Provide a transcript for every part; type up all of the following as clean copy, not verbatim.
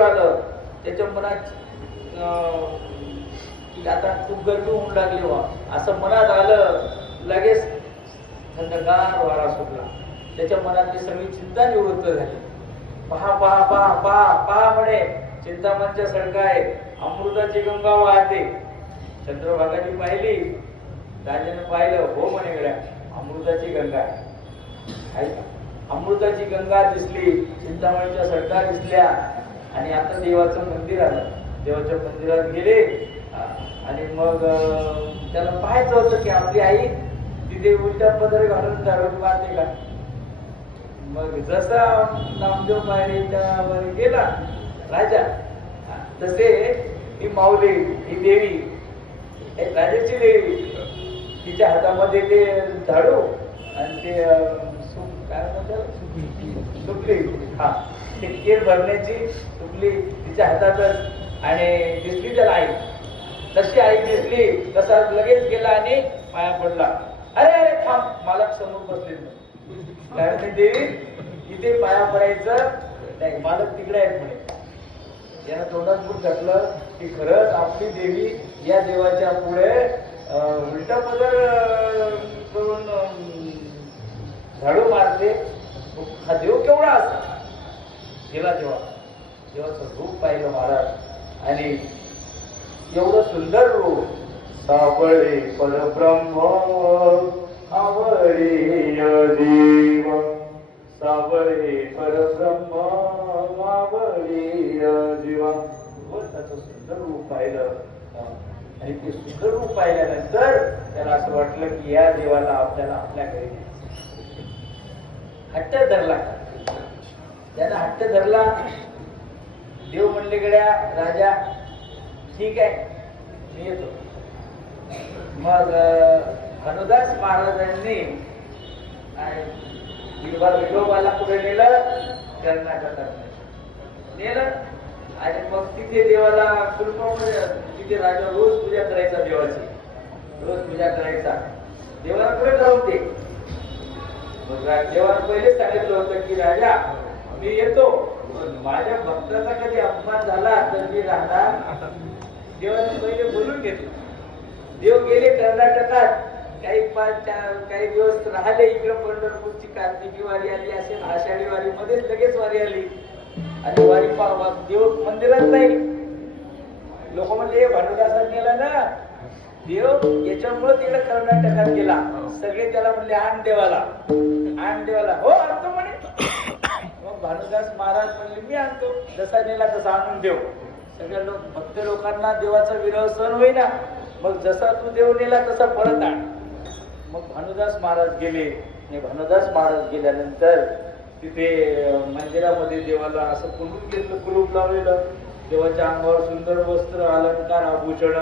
भरपूर आलं, त्याच्या मनात की आता खूप गर्दी होऊन लागली वा असं मनात आलं. लगेच थंडगार वारा सुटला. त्याच्या मनातली सगळी चिंता निवृत्त झाली. पहा पहा पहा पहा पहा म्हणे, चिंतामणच्या सडका आहे, अमृताची गंगा वाहते. चंद्रभागाने पाहिली, राजाने पाहिलं, हो म्हणे गड्या, अमृताची गंगा आहे. अमृताची गंगा दिसली, चिंतामणीच्या सडका दिसल्या. आणि आता देवाचं मंदिर आलं. देवाच्या मंदिरात गेले आणि मग त्याला पाहायचं होतं की आपली आई तिथे उलट्या पदर घालून झाडून मारते का. मग जसा नामदेव पायरीच्या गेला राजा, तसे ही माऊली, ही देवी, राजाची देवी, तिच्या हातामध्ये ते झाडू आणि ते काय म्हणतात सुपली, हा ते केर भरण्याची सुपली तिच्या हातात. आणि दिसली त्याला आई, तशी आई दिसली, तसा लगेच गेला आणि पाया पडला. अरे अरे थांब, मालक समोर बसले. काय म्हणते देवी, इथे पाया पडायचं नाही, मालक तिकडे आहेत म्हणे. यानं तोंडात बुट घातलं की खरंच आपली देवी या देवाच्या पुढे उलटा पदर करून झाडू मारते. हा देव केवढा असतो. गेला तेव्हा देवाचं रूप पाहिलं महाराज, आणि एवढं सुंदर रूप. सावळे परब्रह्म आवळे देव, सावळे परब्रह्म आवळे जीवा. त्याचं सुंदर रूप पाहिलं. आणि ते सुंदर रूप पाहिल्यानंतर त्याला असं वाटलं की या देवाला आपल्याला आपल्या घरी हट्ट धरला. त्यानं हट्ट धरला. देव म्हणले गड्या राजा, ठीक आहे मी येतो. मग भानुदास महाराजांनी विठोबाला पुढे नेलं, कर्नाटकात नेलं. आणि मग तिथे देवाला कुलपामध्ये तिथे राजा रोज पूजा करायचा, देवाची रोज पूजा करायचा. देवाला पुढे जाऊन ते मग देवाला पहिले सांगितलं होतं की राजा मी येतो, माझ्या भक्ताचा कधी अपमान झाला तर मी राहणार. देवाने पहिले बोलून घेतलं. देव गेले कर्नाटकात. काही दिवस राहिले. इकडे पंढरपूरची कार्तिकी वारी आली असेल, आषाढी वारी मध्येच लगेच वारी आली. आणि वारी देव मंदिरात नाही. लोक म्हणले भानुदासात गेला ना देव, याच्यामुळे तिकडे कर्नाटकात गेला. सगळे त्याला म्हणले आण देवाला, आण देवाला. हो आणतो म्हणे. मग भानुदास महाराज म्हणले मी आणतो, जसा नेला तसा आणून देव. सगळ्या भक्त लोकांना देवाचा विरह सहन होईना. मग जसा तू देव नेला तसा परत आण. मग भानुदास महाराज गेले. भानुदास महाराज गेल्यानंतर तिथे मंदिरामध्ये देवाला असं पुरून घेतलं, कुलूप लावलेलं. देवाच्या अंगावर सुंदर वस्त्र, अलंकार, आभूषण.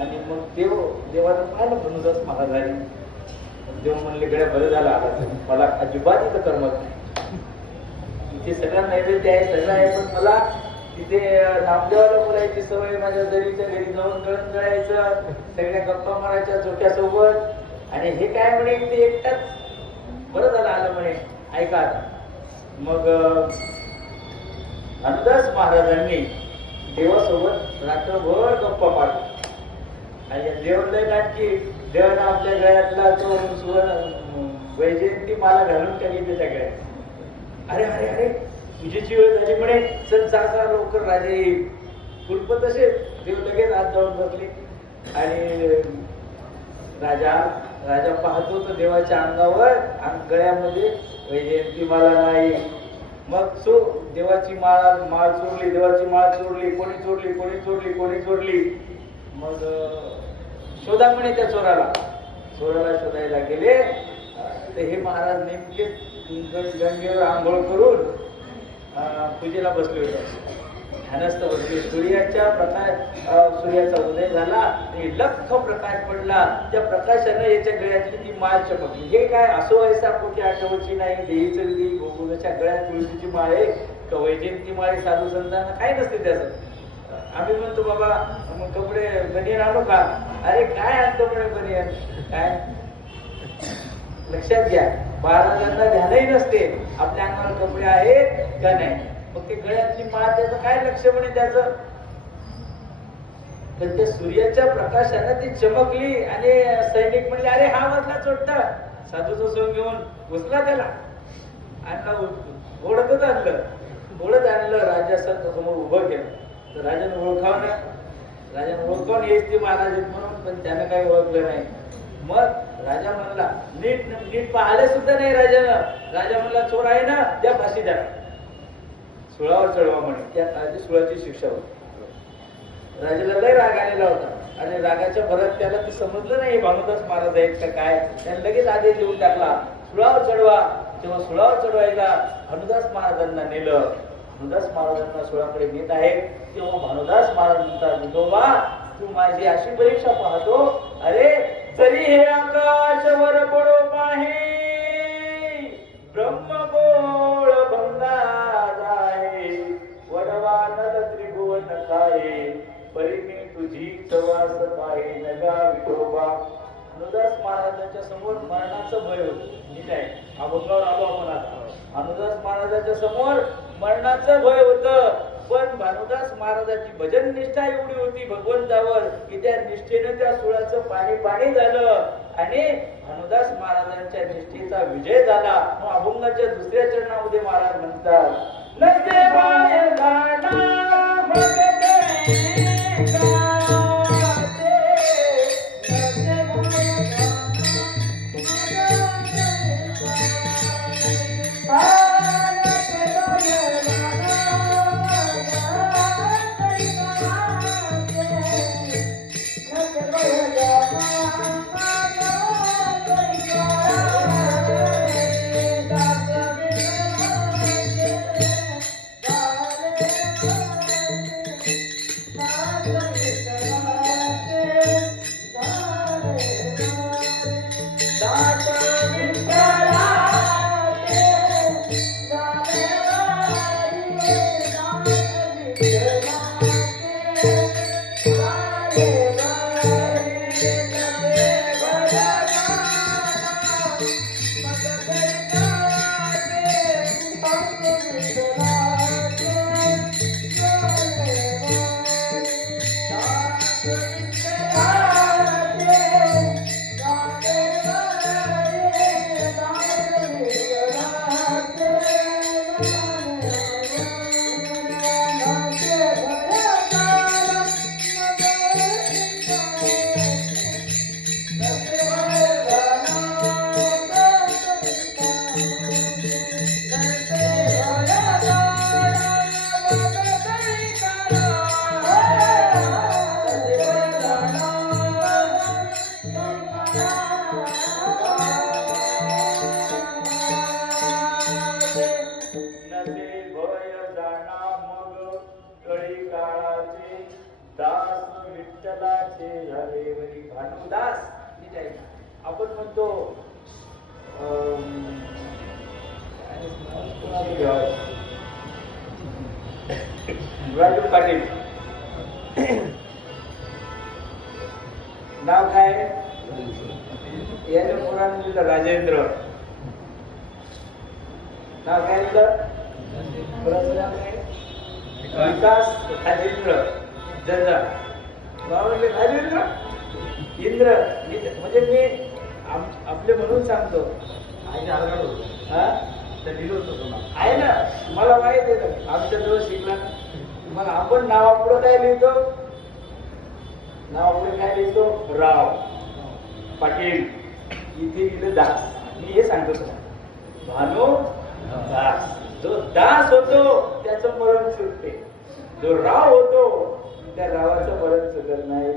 आणि मग देवाला पाहिलं भानुदास महाराजांनी. देव म्हणले गड्या बरं झालं आला, मला अजिबात इथं करमत नाही. इथे सगळं नैवेद्य आहे, सगळं आहे, पण मला तिथे नामदेवाला बोलायची सवय. माझ्या दरीच्या घरी जाऊन कळण जायचं, सगळ्या गप्पा मारायच्या चोक्यासोबत. आणि हे काय म्हणे ते एकटाच. बरं झालं आलं म्हणे, ऐका. मग भानुदास महाराजांनी देवासोबत रात्रभर गप्पा मारल्या. आणि देव लय नाटकी. देवानं आपल्या गळ्यातला तो सुवर्ण वैजयंती माला घालून टाकली त्याच्या गळ्यात. अरे अरे अरे पूजेची वेळ झाली म्हणे, चल जा लवकर राजा येईल. कुलप तसे देव लगेच हात जाऊन बसले. आणि राजा पाहतो तर देवाच्या अंगावर गळ्यामध्ये वैजयंती माला नाही. मग देवाची माळ चोरली, देवाची माळ चोरली. कोणी चोरली, कोणी चोरली, कोणी चोरली. मग शोधा म्हणे त्या चोराला शोधायला गेले. तर हे महाराज नेमके गंगेवर आंघोळ करून पूजेला बसले होते, ध्यानस्थ बसले. सूर्याचा उदय झाला आणि लख प्रकाश पडला. त्या प्रकाशानं याच्या गळ्यातली ती माळ चमकली. हे काय असो ऐसा कुठे आठवची नाही, देवीचं देवी गोकुळाच्या गळ्यात तुळशीची माळ आहे का वैजयंती माळे साधू संतांना काय नसते त्याचं. आम्ही म्हणतो बाबा मग कपडे बनियन आणू का. अरे काय आणतो म्हणे बनियन. काय लक्षात घ्या, महाराजांना ध्यानही नसते आपल्या अंगावर कपडे आहेत का नाही. मग ते गळ्यातली माळ त्याचं काय लक्ष म्हणे त्याचं? तर त्या सूर्याच्या प्रकाशाने ती चमकली आणि सैनिक म्हणले अरे हा वाजला चोट्टा. साधूचं सोंग घेऊन घुसला त्याला, आणला ओढतच आणलं राजासमोर उभं केलं. तर राजाने ओळखावं हेच ते महाराज आहेत म्हणून, पण त्यानं काही ओळखलं नाही. मग राजा म्हणला नीट पाहिले सुद्धा नाही राजानं. राजा म्हणला चोर आहे ना, त्या फाशी द्या, सुळावर चढवा म्हणे. त्या काळची सुळाची शिक्षा होती. राजाला लय राग आलेला होता आणि रागाच्या भरात त्याला ते समजलं नाही भानुदास महाराज आहेत का काय. त्याने लगेच आदेश देऊन टाकला सुळावर चढवा. तेव्हा सुळावर चढवायला भानुदास महाराजांना नेलं. भानुदास महाराजांना सुळाकडे नेत आहे तेव्हा भानुदास महाराज म्हणतात विठोबा तू माझी अशी परीक्षा पाहतो. अरे तरी हे आकाश वर पडो पाहे, ब्रह्मगोळ भंगा जाय, वडवा नल त्रिभुवन खाये, परी मी तुझी वास पाहे नगा विठोबा. भानुदास महाराजांच्या समोर मरणाचं भय होतं. ठीक आहे, अभंगावर आलो आपण आता. भानुदास महाराजांच्या समोर मरणाचं भय होतं, पण भानुदास महाराजांची भजन निष्ठा एवढी होती भगवंतावर की त्या निष्ठेनं त्या सुळाचं पाणी झालं आणि भानुदास महाराजांच्या निष्ठेचा विजय झाला. मग अभंगाच्या दुसऱ्या चरणामध्ये महाराज म्हणतात नसे बाय गाणा भगते आपण म्हणतो राजू पाटील नाव काय याच्या पुराण दिलं राजेंद्र. नाव काय दिलं विकास राजेंद्र जजा. राजेंद्र इंद्र म्हणजे मी आपले म्हणून सांगतो आहे ना, मला माहित आहे ना आमच्या जवळ शिकला. मग आपण नावापुढं काय लिहितो? नावापुढे काय लिहितो? राव पाटील. इथे लिहिलं दास. मी हे सांगतो तुम्हाला भानू दास. जो दास होतो त्याचं मरण सुटते, जो राव होतो त्या रावाचं मरण सुटत नाही.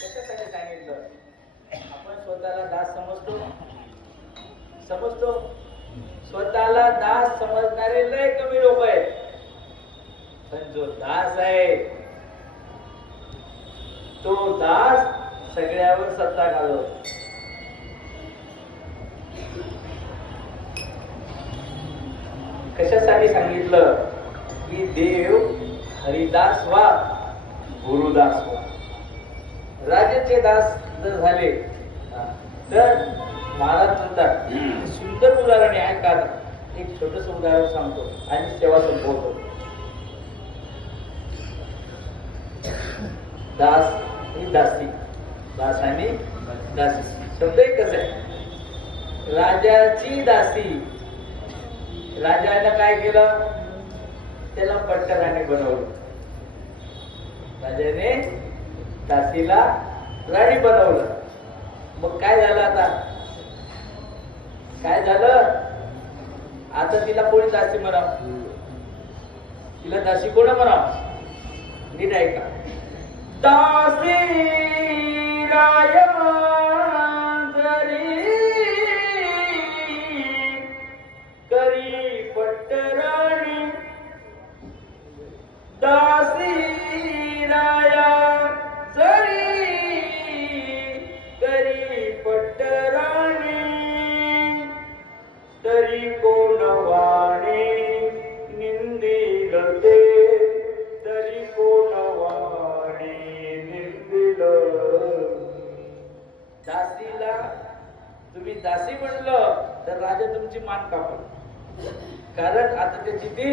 कशासाठी सांगितलं? आपण स्वतःला दास समजतो. स्वतःला दास समजणारे लय कमी लोक आहेत, पण जो दास आहे तो दास सगळ्यावर सत्ता घालवतो. कशासाठी सांगितलं की देव हरिदास व्हा गुरुदास व्हा. राजाचे दास जर झाले तर महाराज म्हणतात, सुंदर उदाहरण आहे का. एक छोटस उदाहरण सांगतो आणि सेवा संपवतो. दास आणि दासी, दास आणि दासी शब्द एकच आहे. राजाची दासी, राजाने काय केलं, त्याला पट्टराणी बनवलं. राजाने दासीला राणी बनवलं. मग काय झालं आता, काय झालं, आता तिला कोणी दासी म्हणाव, तिला दासी कोण म्हणाव, नीट ऐका. दासी राया जरी करी पट्टराणी, दासी राया जरी करी पट्टराणी, तरी कोण वाणी निंदिल ते, तरी कोण वाणी निंदिल. दासीला तुम्ही दासी म्हणलं तर राजा तुमची मान कापल, कारण आता त्याची ती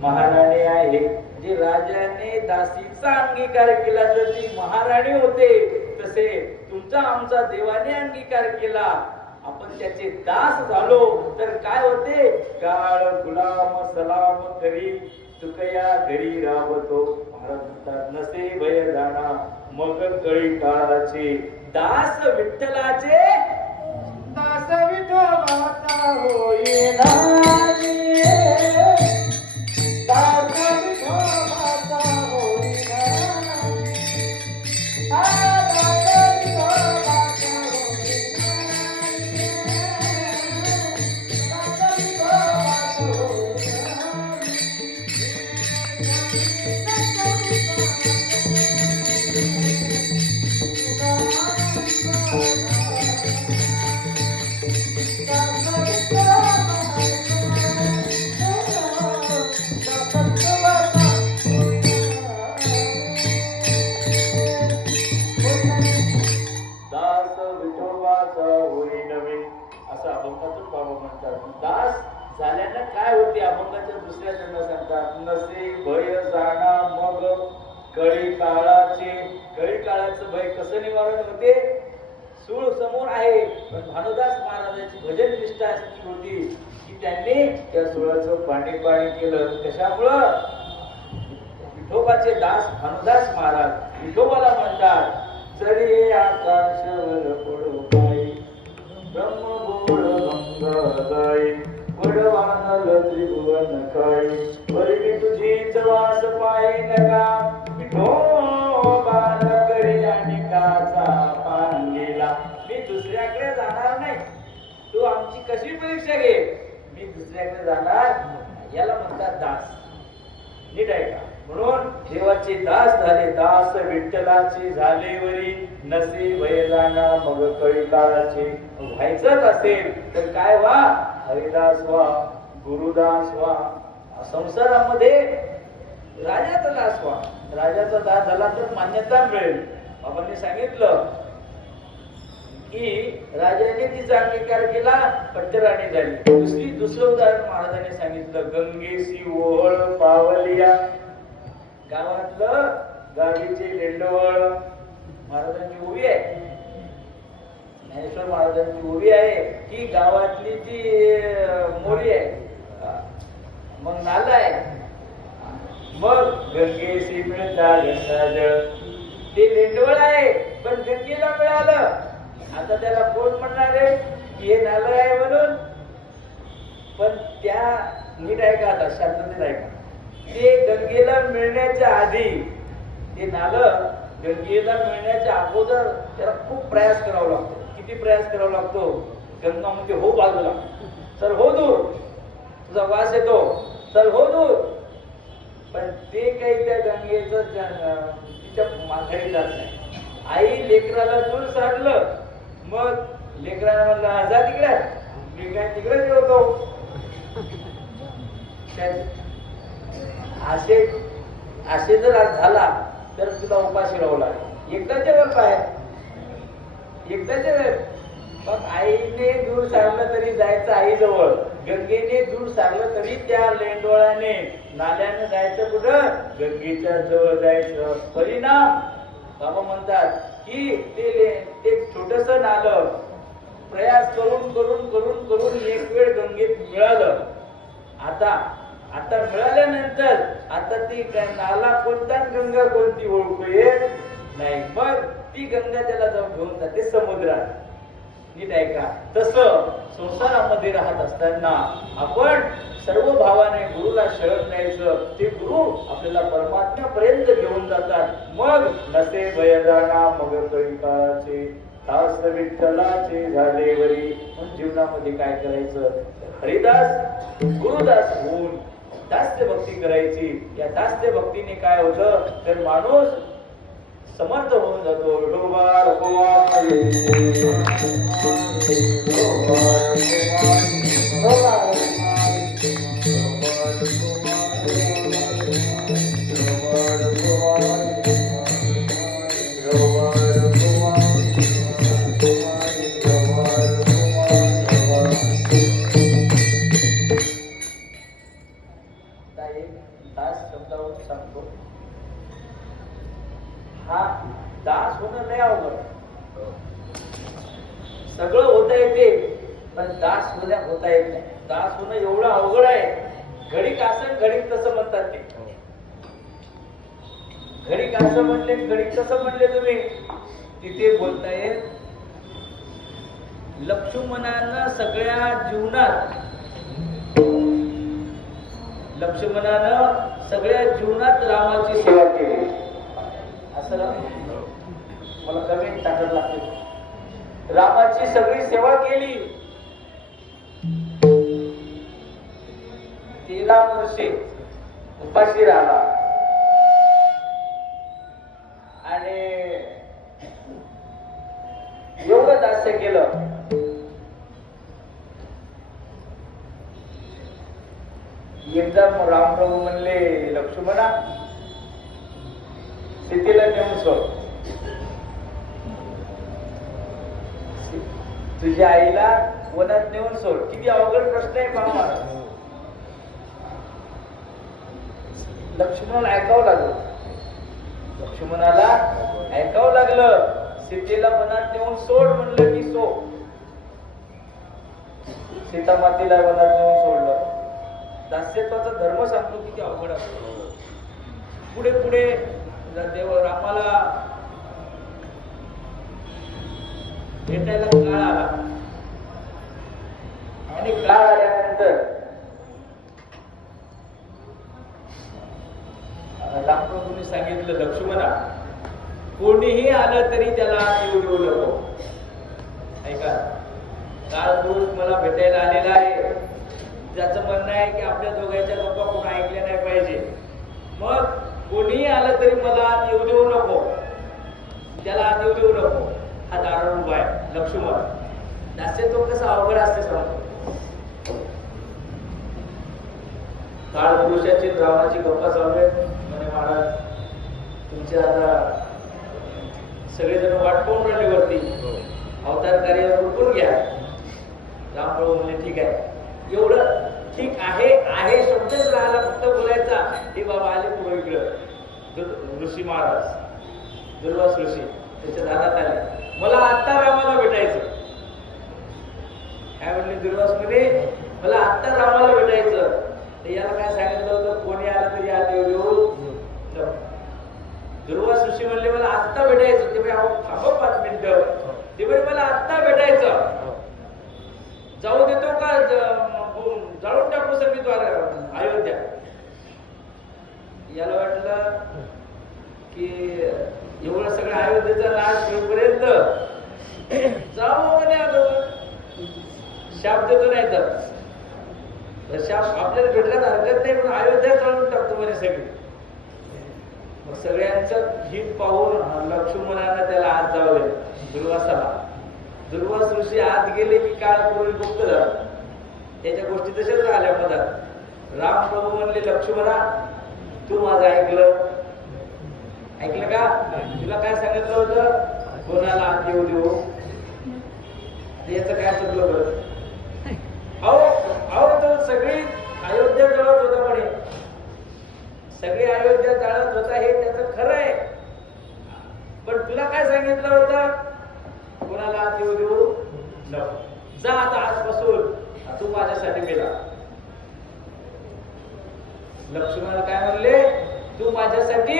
महाराणी आहे. जे राजाने दासीचा अंगीकार केला तर ती महाराणी होते, तसे तुमचा आमचा देवाने अंगीकार केला, आपण त्याचे दास झालो तर काय होते, काळ गुलाम सलाम करी तुकया घरी राबतो. महाराज म्हणतात, नसे भय जाणा मग कळी काळाचे, दास विठ्ठलाचे, दास विठोबाचा होईना, दास विठोबाचा होईना, दास झाल्यानं काय होते, अभंगाच्या दुसऱ्या चरणात सांगतात, नसे भय जाणा मग कळी काळाचे. कळी काळाचं भय कसं निवारण होते, सूळ समोर आहे, पण भानुदास महाराजांची भजन निष्ठा अशी होती की त्यांनी त्या सुळाचं पाणी केलं. कशामुळं, विठोबाचे दास भानुदास महाराज विठोबाला म्हणतात, जरी आकाशवर पडो पायी ब्रह्मगोळ भंग जाई, वडवानल त्रिभुवन काही, वरवी तुझीच वास पायी नका, विठोबा करी अनेकाचा पांगेला. मी दुसऱ्याकडे जाणार नाही, तू आमची कशी परीक्षा घे, मी दुसऱ्याकडे जाणार. याला म्हणतात दास. नीट आहे का. म्हणून देवाचे दास झाले, दास विठ्ठलाचे झाले वरी, नसे भय जाणा मग कळी काळाचे. व्हायचंच असेल तर काय व्हा, हरिदास व्हा, गुरुदास व्हा. संसारामध्ये राजाचा दास व्हा. राजाचा दास झाला तर मान्यता मिळेल. बाबांनी सांगितलं की राजाने तिचा अंगीकार केला, पट्टराणी झाली. दुसरं उदाहरण महाराजांनी सांगितलं, गंगेशी ओहळ पावलिया. गावातलं गावीचे लेंडवळ महाराजांची ओवी आहे, ज्ञानेश्वर महाराजांची ओवी आहे. ही गावातली जी मोरी आहे, मग नाला आहे, मग गंगेशी मिळता गंगाजळ. ते लेंडवळ आहे पण गंगेला मिळालं. आता त्याला कोण म्हणणार आहे की हे नालं आहे म्हणून, पण त्या नीट आहे का, आता शांततेत आहे का, ते गंगेला मिळण्याच्या आधी, ते नालं गंगेला मिळण्याच्या अगोदर त्याला खूप प्रयास करावा लागतो. किती प्रयास करावा लागतो, गंगा म्हणजे हो बाजूला, तर हो दूर, तुझा वास येतो, तर हो दूर. पण ते काही त्या गंगेचं तिच्या माघारी जात नाही. आई लेकराला दूर साधलं, मग लेकराला म्हणलं जा तिकडे, मी काय तिकडे जेवतो. असे जर झाला तर तुला उपाशी राहावं लागेल. एकदाच्या वेळ बाहेर, एकदाच्या वेळ. मग आईने दूर सारलं तरी जायचं आईजवळ, गंगेने दूर सारलं तरी त्या लेंडोळ्याने नाल्याने जायचं कुठं, गंगेच्या जवळ जायचं. परिणाम बाबा म्हणतात की ते छोटस नालं प्रयास करून करून करून करून एक वेळ गंगेत मिळालं. आता मिळाल्यानंतर आता ती नाला कोणता गंगा कोणती ओळखू येत नाही. मग ती गंगा त्याला जाऊन घेऊन जाते समुद्रात. नीट ऐका. तसं संसारामध्ये राहत असताना आपण सर्व भावाने गुरुला शरण न्यायचं. ते गुरु आपल्याला परमात्म्यापर्यंत घेऊन जातात. मग नसे भय जाणा मग कळीकाचे दास विठ्ठलाचे झाले वरी. पण जीवनामध्ये काय करायचं, हरिदास गुरुदास होऊन दास्य भक्ती करायची. या दास्य भक्तीने काय होतं तर माणूस समर्थ होऊन जातो. विठोबा रघुवा सांगतो. हा दास होणं नाही अवघड, सगळं होता येते पण दास होता येत नाही. दास होणं एवढं अवघड आहे. घडीक असं घडीक तसं म्हणतात ते. घडीक असं म्हणले घडीक तसं म्हणले तुम्ही तिथे बोलताय. लक्ष्मणानं सगळ्या जीवनात रामाची सेवा केली. असं मला कमी टाकत लागते. रामाची सगळी सेवा केली. 13 वर्षे उपाशी राहिला आणि एवढं दास्य केलं. एकदा रामप्रभू म्हणले लक्ष्मणा सीतेला नेऊन सोड. तुझ्या आईला वनात नेऊन सोड. किती अवघड प्रश्न आहे बाबा. लक्ष्मणाला ऐकावं लागलं. लक्ष्मणाला ऐकावं लागलं. सीतेला वनात नेऊन सोड म्हणलं की सो. सीता मातेला वनात नेऊन सोडलं. दास्यत्वाचा धर्म सांगतो किती अवघड असतो. पुढे पुढे देव रामाला भेटायला काळ आला आणि काळ आल्यानंतर रामप्रभूंनी सांगितलं लक्ष्मणा कोणीही आलं तरी त्याला येऊ देऊ नको. ऐका, काळ पुरुष मला भेटायला आलेला आहे. त्याचं म्हणणं आहे की आपल्या दोघांच्या गप्पा कोण ऐकल्या नाही पाहिजे. मग कोणीही आलं तरी मला आत येऊ देऊ नको, त्याला आत येऊ देऊ नको. हा दारावर उभा आहे लक्ष्मण. दास्यत्व कसं अवघड असते सांगतो. काळ पुरुषाची रामाची गप्पा चालू आहे. म्हणे महाराज तुमचे आता सगळेजण वाट पाहून राहिले वरती. अवतार कार्य उरकून घ्या. रामप्रभू म्हणजे ठीक आहे. एवढं ठीक आहे आहे शब्दच राहिला फक्त बोलायचा. हे बाबा आले पुढे इकडं ऋषी महाराज दुर्वास ऋषी त्याच्या दारात आले. मला आत्ता रामाला भेटायचं. काय म्हणले दुर्वास मध्ये मला आत्ता रामाला भेटायचं. तर याला काय सांगितलं होतं कोणी आलं तरी आत येऊ. दुर्वास ऋषी म्हणले मला आत्ता भेटायचं. ते म्हणजे थांबव 5 मिनिटं. ते म्हणजे मला आत्ता भेटायचं. जाऊ देतो का जाळून टाकू सगळी अयोध्या. याला वाटलं की एवढं सगळं अयोध्येचा नाश होईपर्यंत जाऊ म्हणे अगोदर शाप देतो. नाही तर शाप आपल्याला भेटल्याच हरकत नाही पण अयोध्या जाळून टाकतो म्हणे सगळी. मग सगळ्यांचं हित पाहून लक्ष्मणानं त्याला आत जाऊ दे दुर्वासाला. दुर्वास ऋषी आत गेले की काळ पूर्वी गुप्त झाला. त्याच्या गोष्टी तशाच राहिल्या मधात. रामप्रभू म्हणले लक्ष्मणा तू माझं ऐकलं. ऐकलं का? तुला काय सांगितलं होतं? कोणाला आत येऊ देऊ. याचं काय चुकलं बरं? अहो तर सगळी अयोध्या जळत होता म्हणे, सगळी अयोध्या जळत होता हे त्याचं खरं आहे. पण तुला काय सांगितलं होतं? कोणाला आत येऊ देऊ नको. जा आता आजपासून तू माझ्यासाठी मेला. लक्ष्मण काय म्हणले? तू माझ्यासाठी,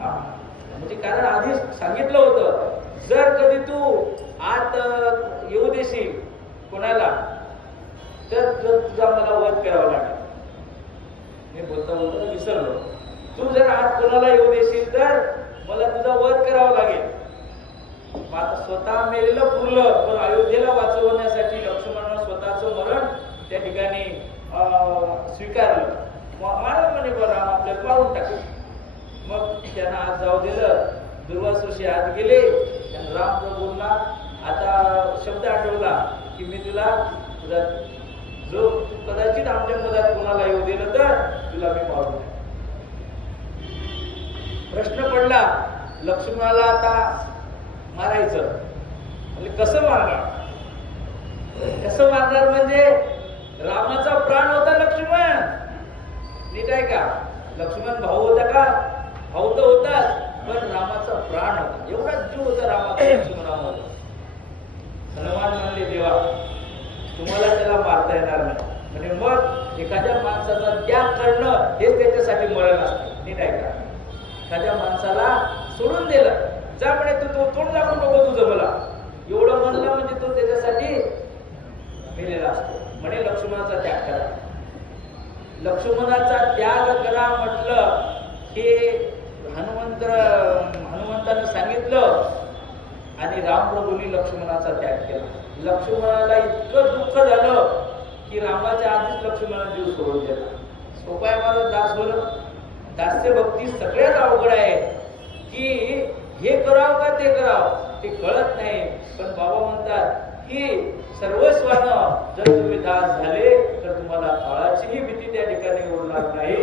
म्हणजे कारण आधी सांगितलं होतं जर कधी तू आत येऊ देशील कोणाला तर तुझा मला वध करावा लागेल. मी बोलता बोलता विसरलो. तू जर आत कोणाला येऊ देशील तर मला तुझा वध करावा लागेल. आता स्वतः मेलेलं पुरलं, पण अयोध्येला वाचवण्यासाठी लक्ष्मणानं स्वतःचं मरण त्या ठिकाणी स्वीकारलं. मारा म्हणे राम आपल्याला मारून टाकलं. मग त्यांना आज जाऊ दिलं. दुर्वासोशी आत गेले. राम बोलला, आता शब्द आठवला की मी तुला जो कदाचित आमच्या मधात कोणाला येऊ दिलं तर तुला मी मारून टाकेन. प्रश्न पडला लक्ष्मणाला आता मारायचं म्हणजे कसं मारणार? कसं मारणार म्हणजे रामाचा प्राण होता लक्ष्मण. नीट आहे का? लक्ष्मण भाऊ होता का? भाऊ तर होताच, पण रामाचा प्राण होता. एवढा जीव होता रामाचा लक्ष्मणामध्ये. हनुमान म्हणले देवा तुम्हाला त्याला मारता येणार नाही. म्हणजे मग एखाद्या माणसाचा त्याग करणं हेच त्याच्यासाठी मरण असतं. नीट आहे का? एखाद्या माणसाला सोडून दिलं, जा म्हणे तू तोंड दाखवून नको तुझं मला, एवढं म्हणलं म्हणजे तो त्याच्यासाठी मेलेला असतो. म्हणे लक्ष्मणाचा त्याग करा. लक्ष्मणाचा त्याग करा म्हटलं हे हनुमंतानं सांगितलं आणि रामप्रभूंनी लक्ष्मणाचा त्याग केला. लक्ष्मणाला इतकं दुःख झालं की रामाच्या आधीच लक्ष्मणाने जीव सोडून दिला. सोपा आहे माझा दास होणं. दास्य भक्ती सगळ्यात अवघड आहे की हे करावं का ते करावं ते कळत नाही. पण बाबा म्हणतात की सर्वस्वानं जर तुम्ही दास झाले तर तुम्हाला काळाचीही भीती त्या ठिकाणी उरणार नाही.